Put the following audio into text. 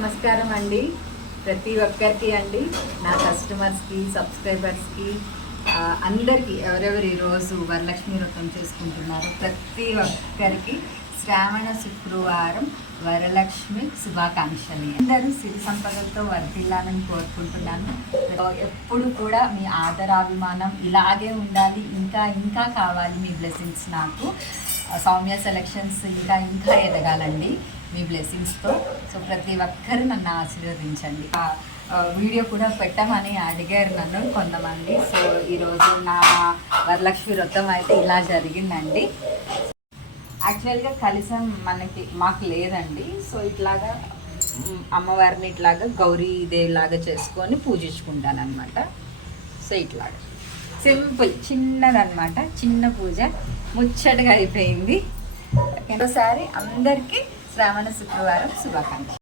నమస్కారం అండి. ప్రతి ఒక్కరికి అండి, నా కస్టమర్స్కి, సబ్స్క్రైబర్స్కి, అందరికీ ఎవరెవరు ఈరోజు వరలక్ష్మి వ్రతం చేసుకుంటున్నారో ప్రతి ఒక్కరికి శ్రావణ శుక్రవారం వరలక్ష్మి శుభాకాంక్షలు. అందరూ సిరి సంపదలతో వర్ధిల్లాలని కోరుకుంటున్నాను. ఎప్పుడు కూడా మీ ఆదరాభిమానం ఇలాగే ఉండాలి, ఇంకా ఇంకా కావాలి మీ బ్లెస్సింగ్స్. నాకు సౌమ్య సెలెక్షన్స్ ఇంకా ఇంకా ఎదగాలండి మీ బ్లెస్సింగ్స్తో. సో ప్రతి ఒక్కరు నన్ను ఆశీర్వదించండి. వీడియో కూడా పెట్టమని అడిగారు నన్ను కొంతమంది. సో ఈరోజు నా వరలక్ష్మి వ్రతం అయితే ఇలా జరిగిందండి. యాక్చువల్గా కలశం మాకు లేదండి. సో ఇట్లాగా అమ్మవారిని ఇట్లాగా గౌరీదేవిలాగా చేసుకొని పూజించుకుంటాను అనమాట. సో ఇట్లాగా సింపుల్ చిన్నదనమాట, చిన్న పూజ ముచ్చటగా అయిపోయింది. ఒకసారి అందరికీ శ్రావణ శుక్రవారం శుభాకాంక్షలు.